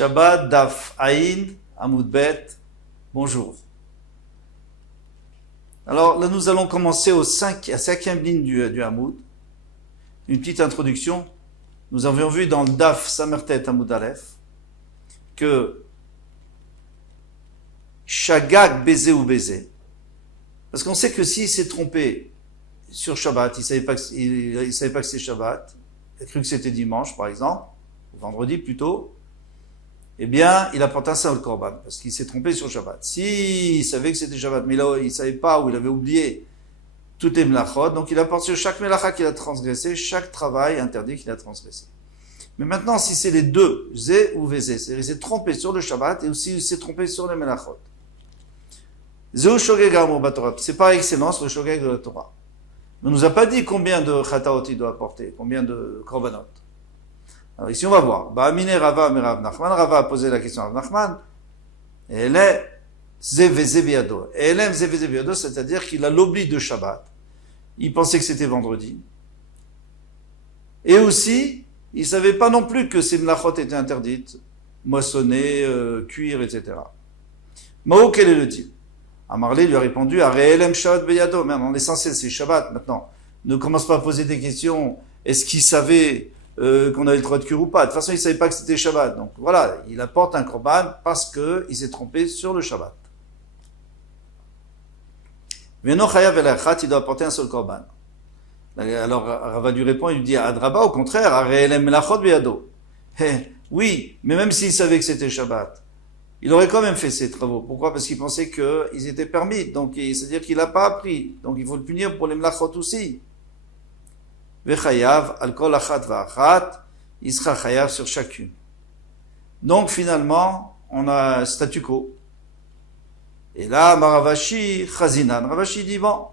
Shabbat, Daf, Aïn, Amoud Bet, bonjour. Alors là, nous allons commencer à la cinquième ligne du Hamoud. Une petite introduction. Nous avions vu dans le Daf, Samertet, Amoud Aleph, que Shagag, baiser ou baiser. Parce qu'on sait que s'il s'est trompé sur Shabbat, il savait pas que c'était Shabbat, il a cru que c'était dimanche, par exemple, ou vendredi plutôt, eh bien, il apporte un seul korban, parce qu'il s'est trompé sur Shabbat. S'il savait que c'était Shabbat, mais là, il savait pas, ou il avait oublié toutes les melachot, donc il apporte sur chaque melacha qu'il a transgressé, chaque travail interdit qu'il a transgressé. Mais maintenant, si c'est les deux, zé ou vézé, c'est-à-dire il s'est trompé sur le Shabbat, et aussi il s'est trompé sur les melachot. Zéou shogeg amur batorah, c'est par excellence le shogeg de la Torah. Mais on nous a pas dit combien de chataot il doit apporter, combien de korbanot. Alors ici on va voir. Ba'amine Rava mais Rav Nachman. Rava a posé la question à Rav Nachman. Elle est zeveze biado. Elle aime zeveze biado, c'est-à-dire qu'il a l'oubli de Shabbat. Il pensait que c'était vendredi. Et aussi, il savait pas non plus que ces melachot étaient interdites, moissonner, cuire, etc. Mao, quel est le deal? Amarlé lui a répondu, Areelem Shabbat beyado. Merde, on est censé, c'est Shabbat maintenant. Ne commence pas à poser des questions. Est-ce qu'il savait qu'on avait le droit de cuire ou pas? De toute façon, il savait pas que c'était Shabbat. Donc voilà, il apporte un korban parce que il s'est trompé sur le Shabbat. Veno chayav el achat, il doit apporter un seul korban. Alors Rava lui répond, il lui dit Adraba, au contraire, Areelem melachot beyado. Oui, mais même s'il savait que c'était Shabbat, il aurait quand même fait ses travaux. Pourquoi? Parce qu'il pensait qu'ils étaient permis. Donc, c'est-à-dire qu'il n'a pas appris. Donc, il faut le punir pour les melachot aussi. Vechayav, alkol achat va'achat, il sera chayav sur chacune. Donc, finalement, on a un statu quo. Et là, Maravashi, chazinan. Ravashi dit, bon,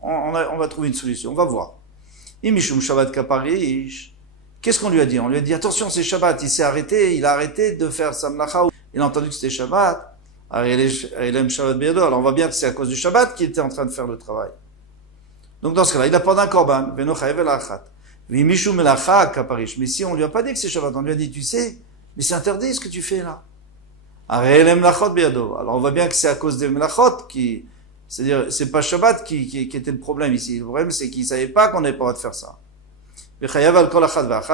on va trouver une solution, on va voir. Imishum Shabbat kaparish. Qu'est-ce qu'on lui a dit? On lui a dit, attention, c'est Shabbat. Il s'est arrêté, il a arrêté de faire sa melacha. Il a entendu que c'était Shabbat. Alors il aime Shabbat biado. Alors on voit bien que c'est à cause du Shabbat qu'il était en train de faire le travail. Donc dans ce cas-là, il apporte un korban. Mais si on lui a pas dit que c'est Shabbat, on lui a dit, tu sais, mais c'est interdit ce que tu fais là. Alors on voit bien que c'est à cause des melachot c'est-à-dire, c'est pas Shabbat qui était le problème ici. Le problème, c'est qu'il savait pas qu'on n'avait pas le droit de faire ça.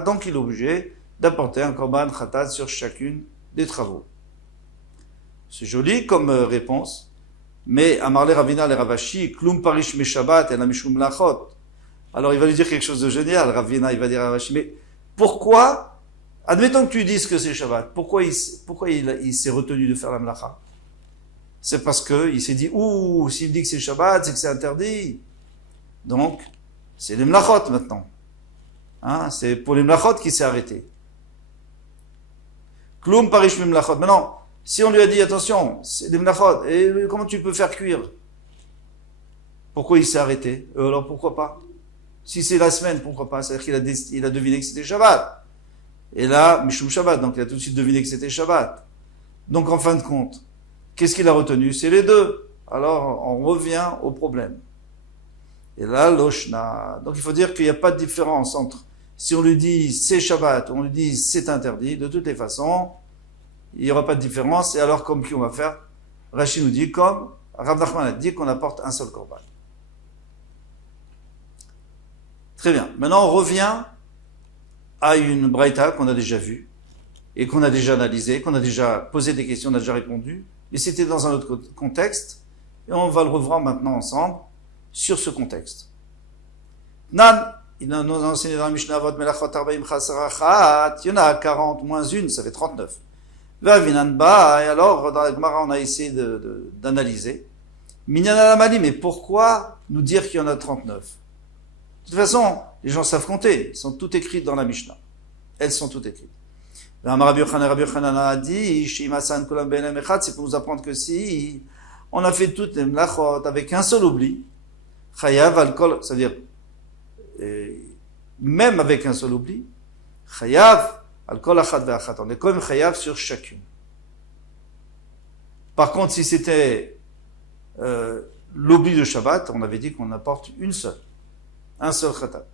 Donc il est obligé d'apporter un korban khatat sur chacune des travaux. C'est joli comme réponse, mais Amarle Ravina le Ravashi, Klum Parish me Shabbat et la Mishum Lachot. Alors il va lui dire quelque chose de génial, Ravina, il va dire à Ravashi, mais pourquoi, admettons que tu dises que c'est Shabbat, pourquoi il s'est retenu de faire la Melacha? C'est parce que il s'est dit, s'il dit que c'est Shabbat, c'est que c'est interdit. Donc, c'est les Melachot maintenant. Hein, c'est pour les Melachot qu'il s'est arrêté. Klum Parish me Melachot. Maintenant, si on lui a dit, attention, c'est des melachot, et comment tu peux faire cuire? Pourquoi il s'est arrêté? Alors pourquoi pas? Si c'est la semaine, pourquoi pas? C'est-à-dire qu'il a deviné que c'était Shabbat. Et là, Mishum Shabbat, donc il a tout de suite deviné que c'était Shabbat. Donc en fin de compte, qu'est-ce qu'il a retenu? C'est les deux. Alors on revient au problème. Et là, l'Oshna. Donc il faut dire qu'il n'y a pas de différence entre si on lui dit c'est Shabbat, ou on lui dit c'est interdit, de toutes les façons, il n'y aura pas de différence. Et alors, comme qui on va faire? Rashi nous dit, comme Rav Nachman a dit, qu'on apporte un seul korban. Très bien. Maintenant, on revient à une braïta qu'on a déjà vue, et qu'on a déjà analysée, qu'on a déjà posé des questions, on a déjà répondu, et c'était dans un autre contexte, et on va le revoir maintenant ensemble, sur ce contexte. Nan, il nous a enseigné dans la Mishnah, Avot Melachot Arbaim Chasarachat, il y en a 40 moins 1, ça fait 39. Et alors, dans la Gemara, on a essayé d'analyser. Minyan alamali, mais pourquoi nous dire qu'il y en a 39? De toute façon, les gens savent compter. Ils sont toutes écrites dans la Mishnah. Elles sont toutes écrites. Rabbi Yochanan a dit, c'est pour nous apprendre que si on a fait toutes les melachot avec un seul oubli, chayav alkol, c'est-à-dire, même avec un seul oubli, chayav, Al-Kol Achat Ve'Achat. On est comme chayav sur chacune. Par contre, si c'était l'oubli de Shabbat, on avait dit qu'on apporte une seule. Un seul chatat.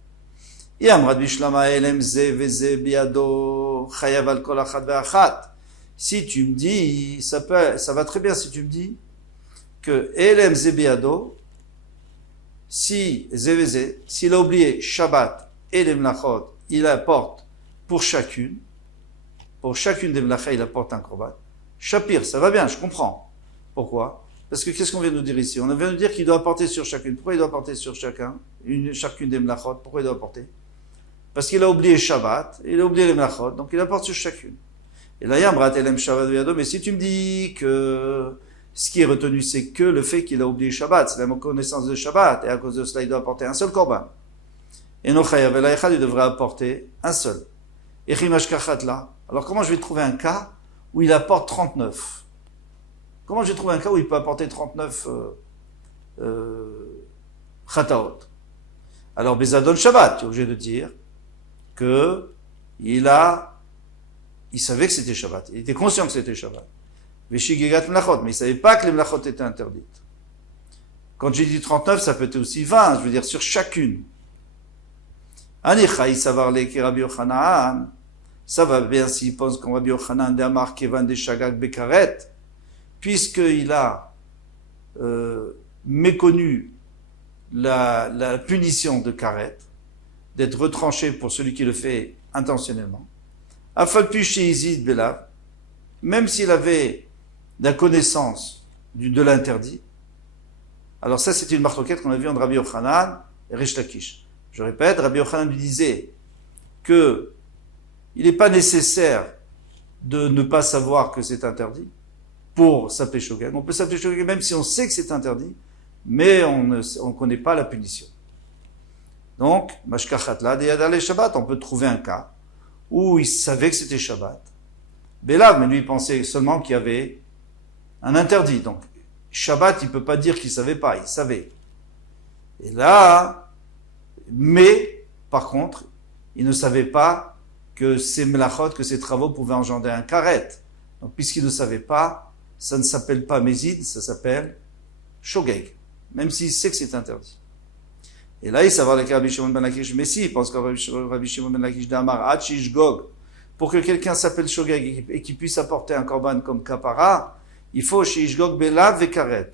Et Amrad Bishlama Elem Ze Veze Biado Chayav Al-Kol Achat Ve'Achat. si tu me dis, ça va très bien si tu me dis que Elem Zebeado, si Zeveze, s'il a oublié Shabbat et les Mlachot, il apporte pour chacune des Mlachot, il apporte un korban. Shapir, ça va bien, je comprends. Pourquoi? Parce que qu'est-ce qu'on vient de nous dire ici? On vient de nous dire qu'il doit apporter sur chacune. Pourquoi il doit apporter sur chacune des Mlachot? Pourquoi il doit apporter? Parce qu'il a oublié Shabbat, il a oublié les Mlachot, donc il apporte sur chacune. Et là, il y a un brat Elem Shabbat Ve'ado, mais si tu me dis que ce qui est retenu, c'est que le fait qu'il a oublié Shabbat, c'est la connaissance de Shabbat, et à cause de cela, il doit apporter un seul korban. Et non chayav el echad, il devrait apporter un seul. Et chimash kachat là. Alors comment je vais trouver un cas où il apporte 39? Comment je vais trouver un cas où il peut apporter 39 chataot? Alors Bezadon Shabbat, tu es obligé de dire que il savait que c'était Shabbat. Il était conscient que c'était Shabbat. Veshigegat mlachot, mais il savait pas que les mlachot étaient interdites. Quand j'ai dit 39, ça peut être aussi 20, je veux dire sur chacune. Anichai savarle ki Rabbi Yochanan, ça va bien s'il pense qu'on Rabbi Yochanan d'Amar Kevan de Shagag Bekaret, puisqu'il a méconnu la punition de Karet, d'être retranché pour celui qui le fait intentionnellement. Afalpi Sheizid Belav, même s'il avait la connaissance de l'interdit. Alors ça, c'était une marloquette qu'on a vue entre Rabbi Yochanan et Rish Lakish. Je répète, Rabbi Yochanan lui disait que il n'est pas nécessaire de ne pas savoir que c'est interdit pour s'appeler shogeg. On peut s'appeler shogeg même si on sait que c'est interdit, mais on ne connaît pas la punition. Donc, mashkachatla de yadale Shabbat, on peut trouver un cas où il savait que c'était Shabbat. Bélav, mais lui, il pensait seulement qu'il y avait un interdit. Donc, Shabbat, il ne peut pas dire qu'il ne savait pas, il savait. Et là, mais, par contre, il ne savait pas que ces melachot, que ces travaux pouvaient engendrer un karet. Donc, puisqu'il ne savait pas, ça ne s'appelle pas mézid, ça s'appelle shogeg. Même s'il sait que c'est interdit. Et là, il savoir le cas Rabbi Shimon ben Lakish, mais si, il pense que Rabbi Shimon ben Lakish d'Amar, Hachish Gog, pour que quelqu'un s'appelle shogeg et qu'il puisse apporter un korban comme kapara, il faut Shish Gog belav vekaret.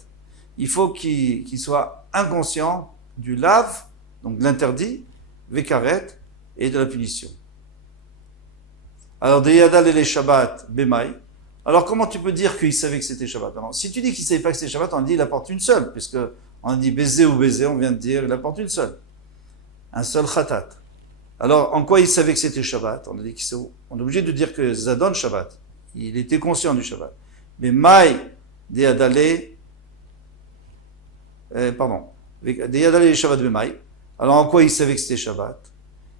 Il faut qu'il soit inconscient du lav, donc de l'interdit, vekaret, et de la punition. Alors, Deyadal et les Shabbat, Bemaï. Alors, comment tu peux dire qu'il savait que c'était Shabbat? Alors, si tu dis qu'il ne savait pas que c'était Shabbat, on dit il apporte une seule, puisque on dit baiser ou baiser, on vient de dire il apporte une seule. Un seul khatat. Alors, en quoi il savait que c'était Shabbat? On a dit on est obligé de dire que Zadon Shabbat. Il était conscient du Shabbat. Mais Maï, Deyadale, Deyadale et Shabbat Bemaï. Alors, en quoi il savait que c'était Shabbat?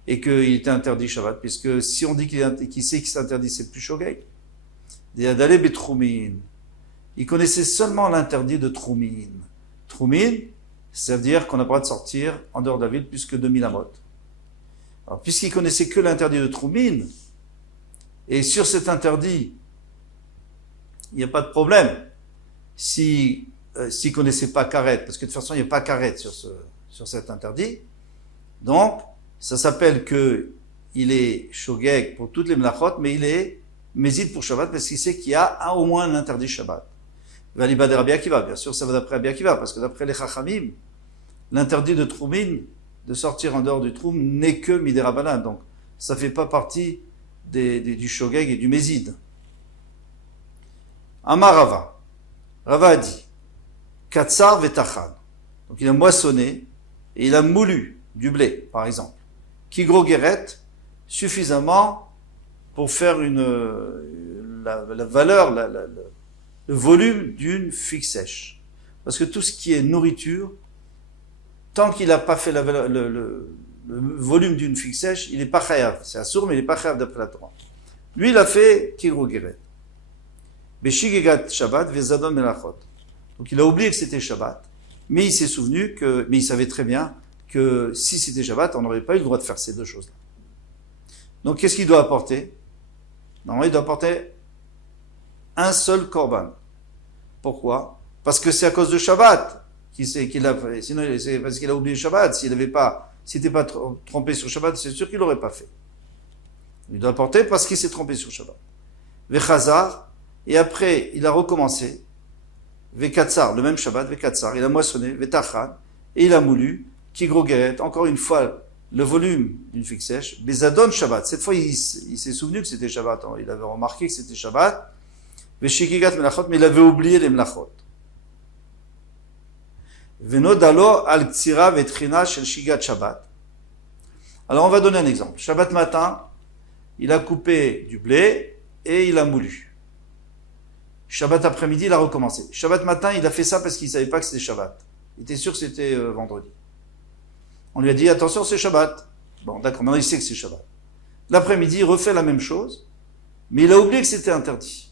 Et qu'il était interdit Shabbat, puisque si on dit qu'il sait qu'il s'interdit, c'est plus shogeg. Deyadale betroumin. Il connaissait seulement l'interdit de troumin. Troumin, c'est-à-dire qu'on n'a pas le droit de sortir en dehors de la ville plus que 2000 amot. Alors, puisqu'il connaissait que l'interdit de troumin, et sur cet interdit, il n'y a pas de problème s'il connaissait pas karet, parce que de toute façon, il n'y a pas karet sur cet interdit. Donc, ça s'appelle que il est shogeg pour toutes les melachot, mais il est mézid pour Shabbat, parce qu'il sait qu'il y a au moins un interdit Shabbat. Valiba de Rabbi Akiva, bien sûr, ça va d'après Rabbi Akiva, parce que d'après les Chachamim, l'interdit de Troumin, de sortir en dehors du Troum, n'est que Miderabanan, donc ça fait pas partie du Shogeg et du Mézid. Amar Rava. Rava a dit, Katsar vetachan. Donc il a moissonné, et il a moulu du blé, par exemple. Kigro Geret, suffisamment pour faire la valeur, le volume d'une figue sèche. Parce que tout ce qui est nourriture, tant qu'il n'a pas fait le volume d'une figue sèche, il n'est pas chayav. C'est assour, mais il n'est pas chayav d'après la Torah. Lui, il a fait Kigro Geret. Beshigegat Shabbat, Vezadon Melachot. Donc il a oublié que c'était Shabbat, mais il s'est souvenu mais il savait très bien que si c'était Shabbat, on n'aurait pas eu le droit de faire ces deux choses-là. Donc qu'est-ce qu'il doit apporter? Normalement, il doit apporter un seul korban. Pourquoi? Parce que c'est à cause de Shabbat qu'il a fait. Sinon, c'est parce qu'il a oublié Shabbat. S'il n'était pas trompé sur Shabbat, c'est sûr qu'il l'aurait pas fait. Il doit apporter parce qu'il s'est trompé sur Shabbat. Vechazar, et après, il a recommencé, Vekatsar, le même Shabbat, Vekatsar, il a moissonné, Vetachan, et il a moulu, Kigrogeret, encore une fois, le volume d'une figue sèche, Bezadon Shabbat. Cette fois, il s'est souvenu que c'était Shabbat, il avait remarqué que c'était Shabbat, Veshikigat Melachot, mais il avait oublié les Melachot. Venodalo al Ktsira Vetrina shel Shigat Shabbat. Alors, on va donner un exemple. Shabbat matin, il a coupé du blé et il a moulu. Shabbat après-midi, il a recommencé. Shabbat matin, il a fait ça parce qu'il ne savait pas que c'était Shabbat. Il était sûr que c'était vendredi. On lui a dit, attention, c'est Shabbat. Bon, d'accord, maintenant il sait que c'est Shabbat. L'après-midi, il refait la même chose, mais il a oublié que c'était interdit.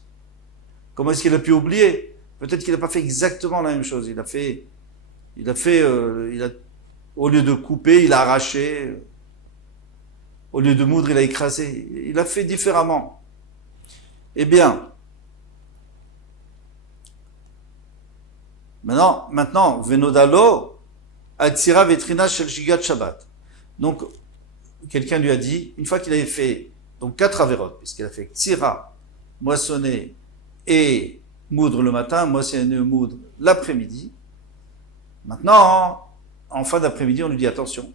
Comment est-ce qu'il a pu oublier? Peut-être qu'il n'a pas fait exactement la même chose. Au lieu de couper, il a arraché. Au lieu de moudre, il a écrasé. Il a fait différemment. Eh bien, maintenant, Venodalo, Atzira Vetrina Shel Shigat Shabbat. Donc, quelqu'un lui a dit, une fois qu'il avait fait, donc 4 avérotes, puisqu'il a fait Tzira, moissonner et moudre le matin, moissonner et moudre l'après-midi. Maintenant, en fin d'après-midi, on lui dit attention.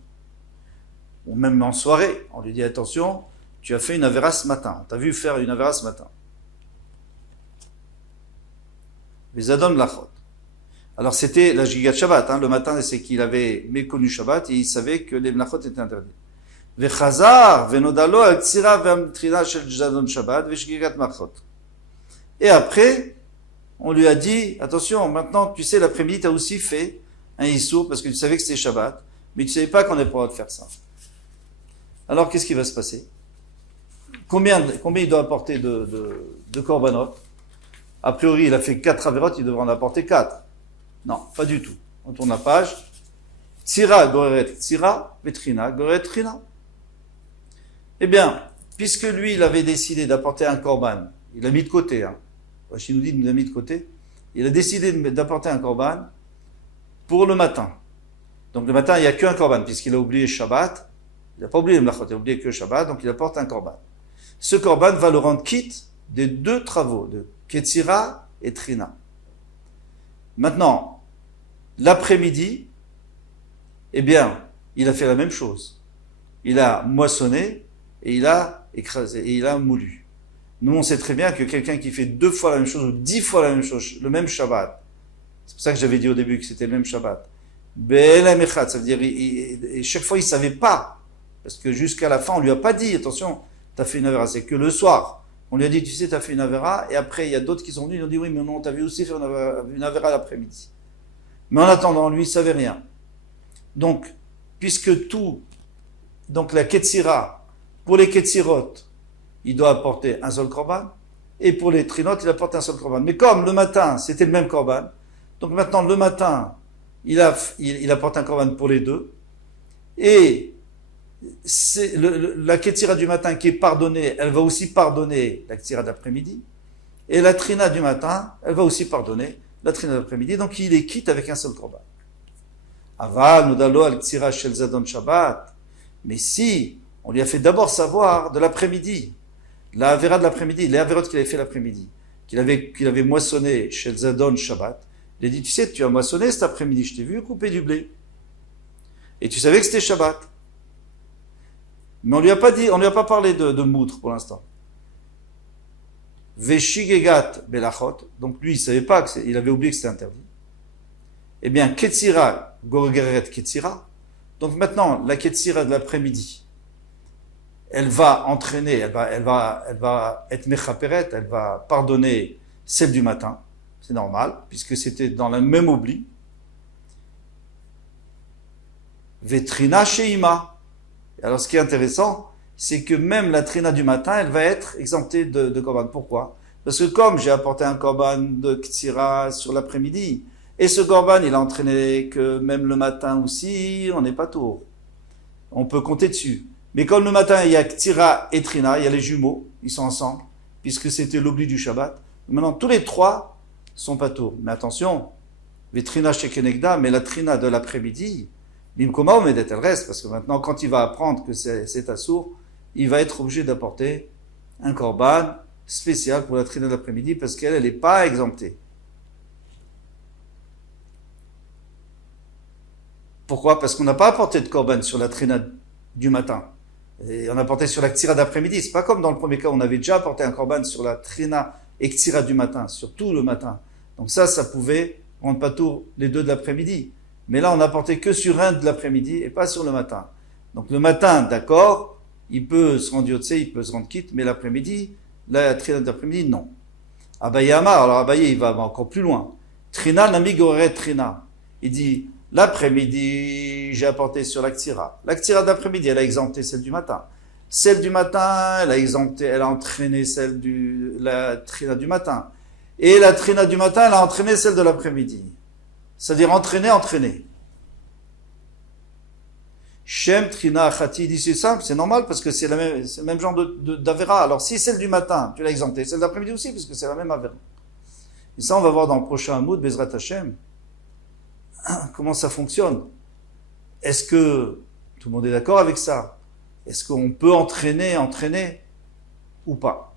Ou même en soirée, on lui dit attention, tu as fait une avéra ce matin. On t'a vu faire une avéra ce matin. Vezadon Lachot. Alors c'était la Shigat Shabbat, le matin c'est qu'il avait méconnu Shabbat et il savait que les Mlachot étaient interdits. Vechazar, venodalo, al-tsira, ve'amtrina shel Zadon Shabbat, ve'shgigat Machot. Et après, on lui a dit, attention, maintenant tu sais l'après-midi tu as aussi fait un issour parce que tu savais que c'était Shabbat, mais tu savais pas qu'on n'avait pas le droit de faire ça. Alors qu'est-ce qui va se passer? Combien il doit apporter de korbanot? A priori il a fait 4 avérotes, il devrait en apporter 4. Non, pas du tout. On tourne la page. Tsira, goreret, tsira, vetrina, goreret, trina. Eh bien, puisque lui, il avait décidé d'apporter un korban, il a mis de côté, Rachid nous dit qu'il l'a mis de côté, il a décidé d'apporter un korban pour le matin. Donc le matin, il n'y a qu'un korban, puisqu'il a oublié Shabbat. Il n'a pas oublié le Mlachot, il a oublié que Shabbat, donc il apporte un korban. Ce korban va le rendre quitte des 2 travaux, de Ketzira et Trina. Maintenant, l'après-midi, eh bien, il a fait la même chose. Il a moissonné et il a écrasé et il a moulu. Nous, on sait très bien que quelqu'un qui fait 2 fois la même chose ou 10 fois la même chose, le même Shabbat, c'est pour ça que j'avais dit au début que c'était le même Shabbat. Be'elam echad, ça veut dire, et chaque fois il savait pas, parce que jusqu'à la fin on lui a pas dit, attention, t'as fait une avéra, c'est que le soir. On lui a dit, tu sais, tu as fait une avéra, et après, il y a d'autres qui sont venus, ils ont dit, oui, mais non, tu as vu aussi faire une avéra l'après-midi. Mais en attendant, lui, il ne savait rien. Donc, puisque donc la Ketzira, pour les Ketzirot, il doit apporter un seul korban, et pour les Trinot, il apporte un seul korban. Mais comme le matin, c'était le même korban, donc maintenant, le matin, il apporte un korban pour les deux, et c'est la Ketzira du matin qui est pardonnée, elle va aussi pardonner la Ketzira d'après-midi, et la Trina du matin, elle va aussi pardonner la Trina d'après-midi, donc il est quitte avec un seul korban. Aval, Nudalo, al Ketzira shel Zadon Shabbat, mais si, on lui a fait d'abord savoir de l'après-midi, la Avera de l'après-midi, les Averot qu'il avait fait l'après-midi, qu'il avait moissonné shel Zadon Shabbat, il a dit, tu sais, tu as moissonné cet après-midi, je t'ai vu couper du blé, et tu savais que c'était Shabbat. Mais on lui a pas parlé de moudre pour l'instant. Veshigegat belachot, donc lui il savait pas il avait oublié que c'était interdit. Eh bien, Ketzira, gorgeret Ketzira, donc maintenant la Ketzira de l'après-midi, elle va entraîner, elle va être mechaperet, elle va pardonner celle du matin, c'est normal, puisque c'était dans le même oubli. Vetrina sheima. Alors, ce qui est intéressant, c'est que même la trina du matin, elle va être exemptée de korban. Pourquoi? Parce que comme j'ai apporté un korban de ktsira sur l'après-midi, et ce korban, il a entraîné que même le matin aussi, on n'est pas tour. On peut compter dessus. Mais comme le matin, il y a ktsira et trina, il y a les jumeaux, ils sont ensemble, puisque c'était l'oubli du Shabbat. Maintenant, tous les 3 sont pas tour. Mais attention, les trina shekenegda, mais la trina de l'après-midi, Bimkoma Omedet, elle reste, parce que maintenant, quand il va apprendre que c'est assour, il va être obligé d'apporter un korban spécial pour la trina de l'après-midi parce qu'elle n'est pas exemptée. Pourquoi? Parce qu'on n'a pas apporté de korban sur la trina du matin. Et on a apporté sur la ktira d'après-midi. C'est pas comme dans le premier cas, on avait déjà apporté un korban sur la trina et ktira du matin, sur tout le matin. Donc ça pouvait rendre patour les deux de l'après-midi. Mais là, on n'a apporté que sur un de l'après-midi et pas sur le matin. Donc le matin, d'accord, il peut se rendre yotse, il peut se rendre quitte, mais l'après-midi, la trina d'après-midi, non. Abaye Amar, alors Abaye, il va encore plus loin. Trina nami goreret trina. Il dit, l'après-midi, j'ai apporté sur la ktira. La ktira d'après-midi, elle a exempté celle du matin. Celle du matin, elle a entraîné la trina du matin. Et la trina du matin, elle a entraîné celle de l'après-midi. C'est-à-dire entraîner. Shem, trina, achati, dit c'est simple, c'est normal parce que c'est le même genre d'avera. Alors si celle du matin, tu l'as exemptée, celle de l'après-midi aussi, parce que c'est la même avera. Et ça, on va voir dans le prochain Hamoud, Bezrat Hashem, comment ça fonctionne. Est-ce que tout le monde est d'accord avec ça? Est-ce qu'on peut entraîner ou pas?